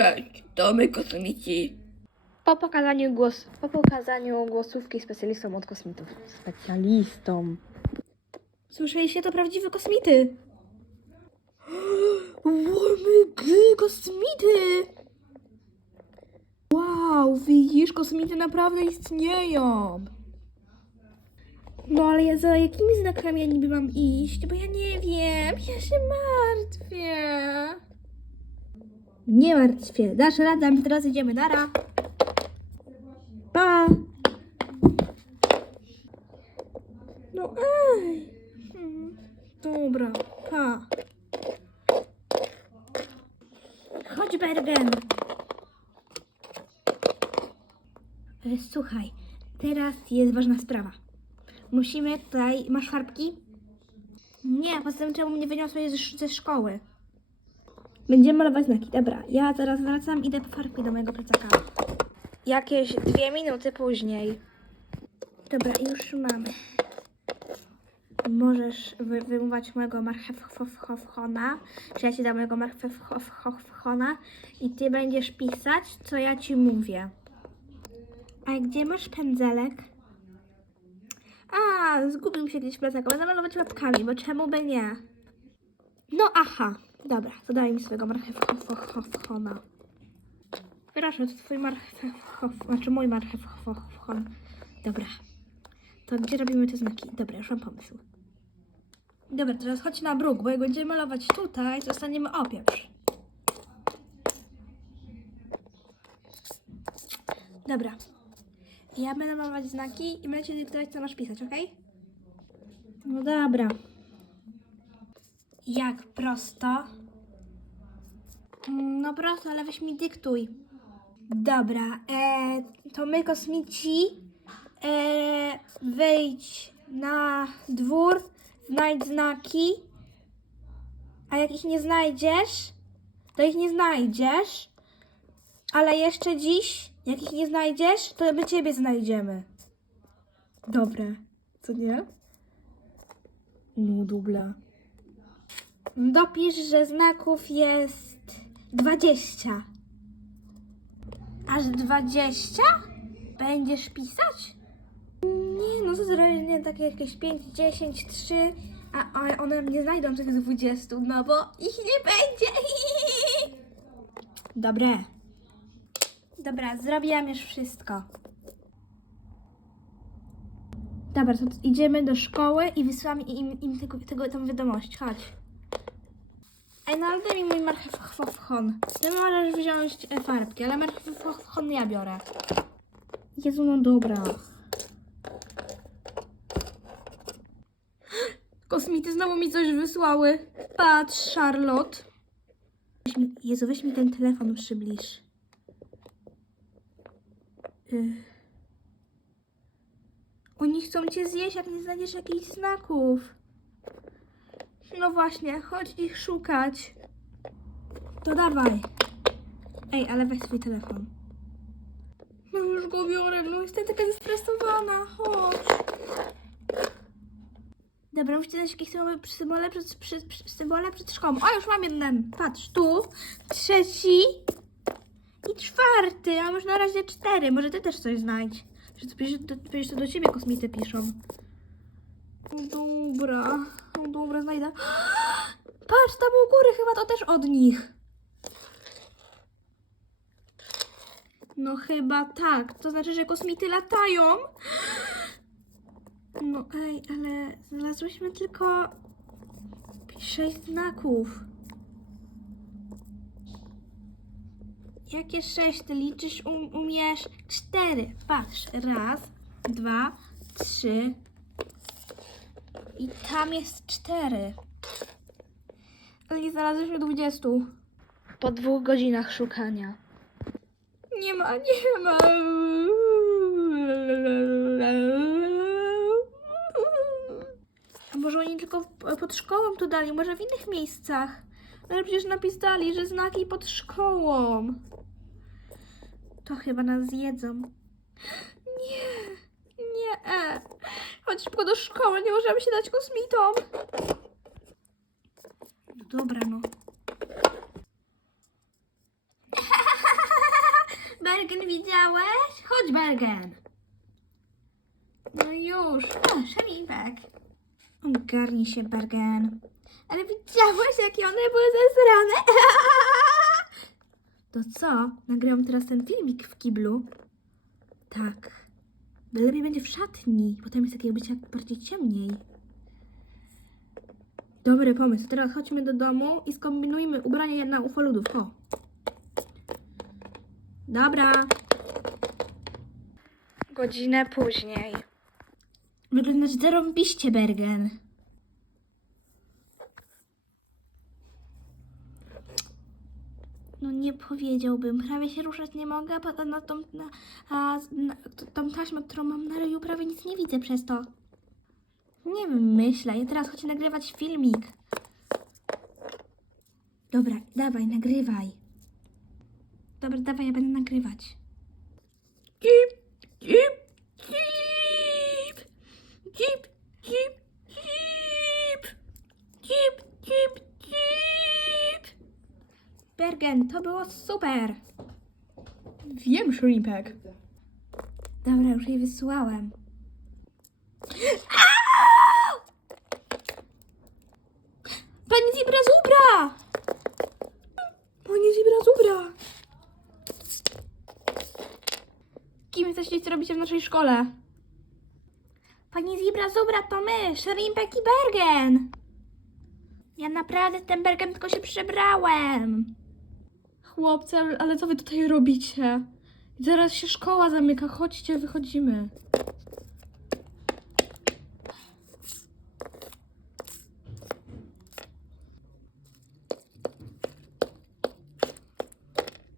Cześć, to my kosmici. Po pokazaniu, głos, po pokazaniu głosówki specjalistom od kosmitów. Specjalistom. Słyszeliście to prawdziwe kosmity? Łomygy, kosmity! Wow, widzisz, kosmity naprawdę istnieją. No ale ja za jakimi znakami ja niby mam iść? Bo ja nie wiem, ja się martwię. Nie martw się, dasz radę, my teraz idziemy, nara. Pa! No ej! Dobra, pa. Chodź, Bergen. E, Słuchaj, teraz jest ważna sprawa. Musimy tutaj... Masz farbki? Nie, poza tym czemu mnie wyniosłeś ze szkoły? Będziemy malować znaki. Dobra, ja zaraz wracam, idę po farbki do mojego plecaka. Jakieś dwie minuty później. Dobra, już mamy. Możesz wy wymówić mojego marchewchona, czy ja ci dam mojego marchewchona i ty będziesz pisać, co ja ci mówię. A gdzie masz pędzelek? A, zgubił się gdzieś w plecaku. Będę malować łapkami, bo czemu by nie? No aha, dobra, to daj mi swojego marchewchona. Proszę, to twój marchew, znaczy mój marchew, Dobra. To gdzie robimy te znaki? Dobra, już mam pomysł. Dobra, teraz chodź na bruk, bo jak będziemy malować tutaj, zostaniemy opieprz. Dobra. Ja będę malować znaki i będziecie dyktować, co masz pisać, ok? No dobra. Jak prosto? Mm, No prosto, ale weź mi dyktuj. Dobra, e, to my kosmici e, wejdź na dwór, znajdź znaki, a jak ich nie znajdziesz, to ich nie znajdziesz, ale jeszcze dziś, jak ich nie znajdziesz, to my ciebie znajdziemy. Dobre, co nie? No dubla. Dopisz, że znaków jest 20. Aż 20? Będziesz pisać? Nie, no co zrobię, nie, takie jakieś 5, 10, 3, a, one mnie znajdą tych 20, no bo ich nie będzie. Dobre. Dobra, zrobiłam już wszystko. Dobra, to idziemy do szkoły i wysyłam im, im tego, tego, tą wiadomość. Chodź. Ej, no ale mi mój marchewchon. Ty możesz wziąć e, farbki, ale marchewchon ja biorę. Jezu, no dobra. Kosmity znowu mi coś wysłały. Patrz, Charlotte. Weź mi, Jezu, weź mi ten telefon przybliż. Y. Oni chcą cię zjeść, jak nie znajdziesz jakichś znaków. No właśnie, chodź ich szukać. To dawaj. Ej, ale weź swój telefon. No już go biorę, no jestem taka zestresowana, chodź. Dobra, musicie dać jakieś symbole, symbole, przed, przy, przy, symbole przed szkołą. O, już mam jeden. Patrz, tu, trzeci i czwarty, a już na razie cztery. Może ty też coś znajdź. Przecież to, przecież- przecież to do ciebie kosmity piszą. Dobra, dobra, znajdę. Patrz, tam u góry chyba to też od nich. No chyba tak. To znaczy, że kosmity latają. No ej, ale znalazłyśmy tylko sześć znaków. Jakie sześć? Ty liczysz, um, umiesz? Cztery. Patrz, raz, dwa, trzy, i tam jest cztery. Ale nie znalazłyśmy dwudziestu. Po dwóch godzinach szukania. Nie ma, nie ma. Może oni tylko pod szkołą to dali, może w innych miejscach. Ale przecież napisali, że znaki pod szkołą. To chyba nas zjedzą. Chodź szybko do szkoły, nie możemy się dać kosmitom. No dobra, no. Bergen, widziałeś? Chodź, Bergen. No już. A, Szelimpek. Ogarnij się, Bergen. Ale widziałeś, jakie one były zesrane? To co? Nagrałam teraz ten filmik w kiblu? Tak. Bo lepiej będzie w szatni. Potem jest jakby jak bardziej ciemniej. Dobry pomysł. Teraz chodźmy do domu i skombinujmy ubranie na ufoludów. O. Dobra. Godzinę później. Wyglądasz zarąbiście, Bergen. No nie powiedziałbym. Prawie się ruszać nie mogę, a na tą, na, na, tą taśmę, którą mam na ryju, prawie nic nie widzę przez to. Nie myślę. Ja teraz chcę nagrywać filmik. Dobra, dawaj, nagrywaj. Dobra, dawaj, ja będę nagrywać. Cip, cip. Cip, cip, cip. Cip, cip, cip. Bergen, to było super. Wiem, Shrimpek. Dobra, już jej wysłałem. Pani Zibra Zubra! Pani Zibra Zubra. Kim jesteście, co robicie w naszej szkole? Pani Zibra Zubra, to my, Shrimpek i Bergen. Ja naprawdę ten Bergen tylko się przebrałem. Chłopcy, ale co wy tutaj robicie? Zaraz się szkoła zamyka, chodźcie, wychodzimy.